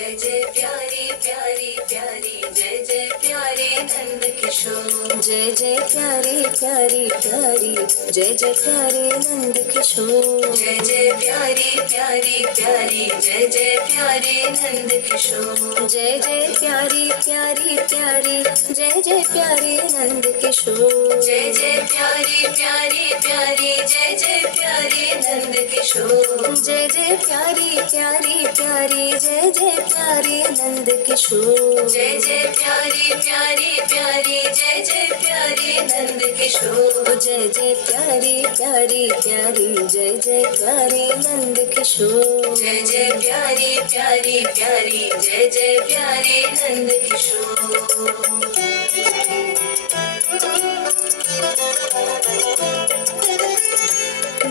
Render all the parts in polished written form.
जय जय प्यारी प्यारी प्यारी जय जय प्यारे नंद किशोर जय जय प्यारी प्यारी प्यारी जय जय प्यारे नंद किशोर जय जय प्यारी प्यारी प्यारी जय जय प्यारे नंद किशोर जय जय प्यारी प्यारी प्यारी जय जय प्यारे नंद किशोर जय जय प्यारी प्यारी प्यारी जय जय प्यारे नंद किशोर जय जय प्यारी प्यारी प्यारी जय जय प्यारे नंद किशोर जय जय प्यारी प्यारी प्यारी जय जय प्यारे नंद किशोर जय जय प्यारी प्यारी प्यारी जय जय प्यारे नंद किशोर जय जय प्यारी प्यारी प्यारी जय जय प्यारे नंद किशोर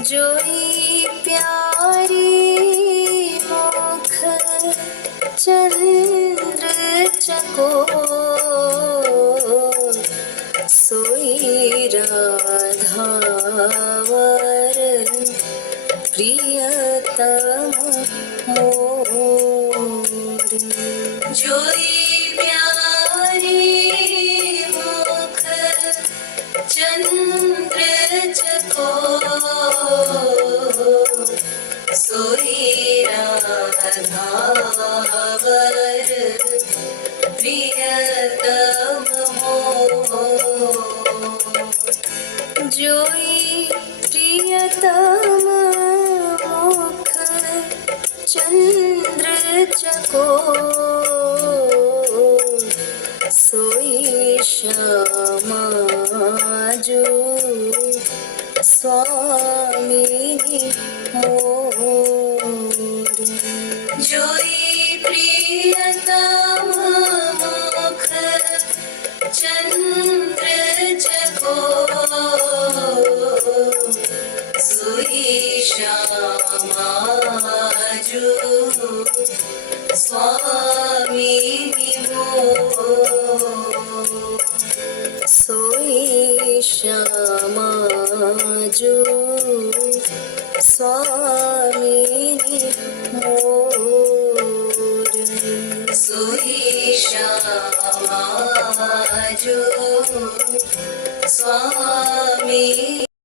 जोई प्यारी मुख चंद्र चकोर सोई राधावर प्रियतम मोर जोई प्यारी मुख चंद्र चकोर सोई राधावर प्रियतम मोर जोई प्रियतम मुख चंद्र चकोर सोई श्यामा जो स्वामी मोर जोई प्रियतम मुख चंद्र चकोर सोई श्यामा जो स्वामी मोर सोई श्यामा जो स्वामी